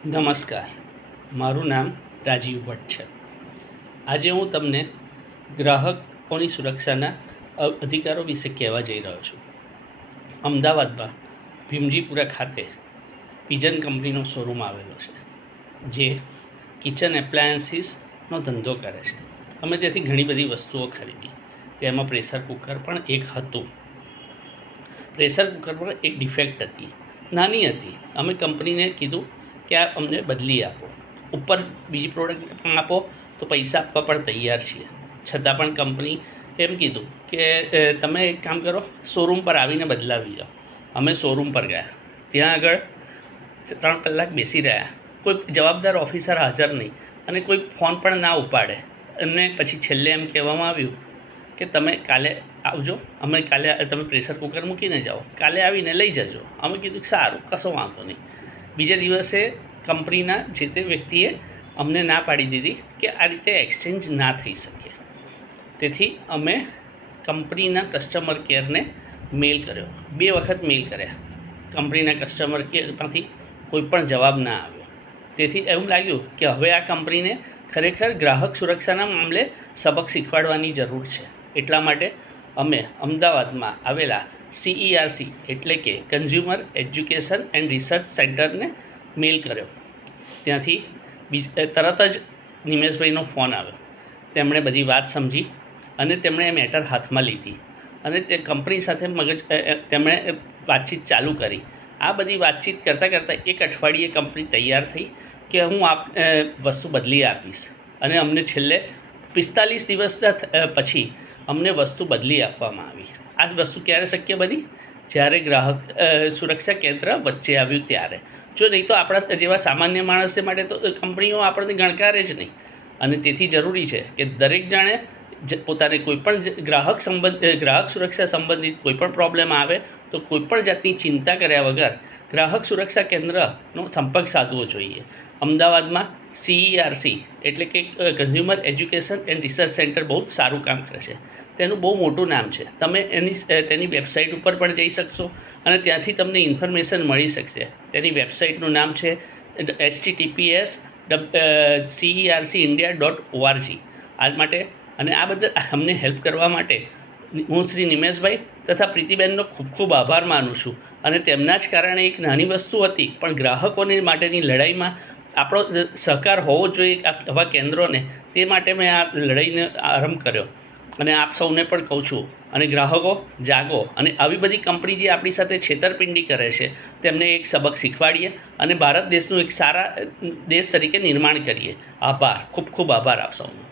નમસ્કાર, મારું નામ રાજીવ ભટ્ટ છે. આજે હું તમને ગ્રાહકોની સુરક્ષાના અધિકારો વિશે કહેવા જઈ રહ્યો છું. અમદાવાદમાં ભીમજીપુરા ખાતે પિજન કંપનીનો શોરૂમ આવેલો છે, જે કિચન એપ્લાયન્સીસનો ધંધો કરે છે. અમે ત્યાંથી ઘણી બધી વસ્તુઓ ખરીદી. તેમાં પ્રેશર કુકર પણ એક હતું. પ્રેશર કુકર પર એક ડિફેક્ટ હતી, નાની હતી. અમે કંપનીને કીધું કે આ અમને બદલી આપો, ઉપર બીજી પ્રોડક્ટ પણ આપો તો પૈસા આપવા પણ તૈયાર છીએ. છતાં પણ કંપની એમ કીધું કે તમે એક કામ કરો, શોરૂમ પર આવીને બદલાવી જાઓ. અમે શોરૂમ પર ગયા. ત્યાં આગળ 3 કલાક બેસી રહ્યા. કોઈ જવાબદાર ઓફિસર હાજર નહીં અને કોઈ ફોન પણ ના ઉપાડે. અને પછી છેલ્લે એમ કહેવામાં આવ્યું કે તમે કાલે આવજો, અમે કાલે તમે પ્રેશર કુકર મૂકીને જાઓ, કાલે આવીને લઈ જજો. અમે કીધું કે સારું, કશો વાંધો નહીં. બીજા દિવસે કંપનીના જે તે વ્યક્તિએ અમને ના પાડી દીધી કે આ રીતે એક્સચેન્જ ના થઈ શકે. તેથી અમે કંપનીના કસ્ટમર કેરને મેલ કર્યો. 2 વખત મેલ કર્યા. કંપનીના કસ્ટમર કેરમાંથી કોઈ પણ જવાબ ના આવ્યો. તેથી એવું લાગ્યું કે હવે આ કંપનીને ખરેખર ગ્રાહક સુરક્ષાના મામલે સબક શીખવાડવાની જરૂર છે. એટલા માટે અમે અમદાવાદમાં આવેલા CERC એટલે કે કન્ઝ્યુમર એજ્યુકેશન એન્ડ રિસર્ચ સેન્ટરને મેલ કર્યો. ત્યાંથી તરત જ નિમેશભાઈનો ફોન આવ્યો. તેમણે બધી વાત સમજી અને તેમણે એ મેટર હાથમાં લીધી અને તે કંપની સાથે તેમણે વાતચીત ચાલુ કરી. આ બધી વાતચીત કરતાં કરતાં 1 અઠવાડિયે કંપની તૈયાર થઈ કે હું વસ્તુ બદલી આપીશ. અને અમને છેલ્લે 45 દિવસના પછી અમને વસ્તુ બદલી આપવામાં આવી. આ વસ્તુ ક્યારે શક્ય બની? જ્યારે ગ્રાહક સુરક્ષા કેન્દ્ર વચ્ચે આવ્યું ત્યારે. જો નહીં તો આપણા જેવા સામાન્ય માણસ માટે તો કંપનીઓ આપણને ગણકારે જ નહીં. અને તેથી જરૂરી છે કે દરેક જણે પોતાને કોઈપણ ગ્રાહક સુરક્ષા સંબંધિત કોઈપણ પ્રોબ્લેમ આવે તો કોઈપણ જાતની ચિંતા કર્યા વગર ગ્રાહક સુરક્ષા કેન્દ્રનો સંપર્ક સાધવો જોઈએ. અમદાવાદમાં CERC એટલે કે consumer education and research centre બહુ જ સારું કામ કરે છે. તેનું બહુ મોટું નામ છે. તમે તેની વેબસાઇટ ઉપર પણ જઈ શકશો અને ત્યાંથી તમને ઇન્ફોર્મેશન મળી શકશે. તેની વેબસાઇટનું નામ છે https://cercindia.org. આ માટે અને આ બદલ અમને હેલ્પ કરવા માટે હું શ્રી નિમેશભાઈ તથા પ્રીતિબેનનો ખૂબ ખૂબ આભાર માનું છું. અને તેમના જ કારણે એક નાની વસ્તુ હતી પણ ગ્રાહકોને માટેની લડાઈમાં આપણો સહકાર હોવો જોઈએ આવા કેન્દ્રોને. તે માટે મેં આ લડાઈને આરંભ કર્યો. અને આપ સૌને પણ કહું છું, અને ગ્રાહકો જાગો અને આવી બધી કંપની જે આપણી સાથે છેતરપિંડી કરે છે તેમને એક સબક શીખવાડીએ અને ભારત દેશનું એક સારા દેશ તરીકે નિર્માણ કરીએ. આભાર, ખૂબ ખૂબ આભાર આપ સૌનો.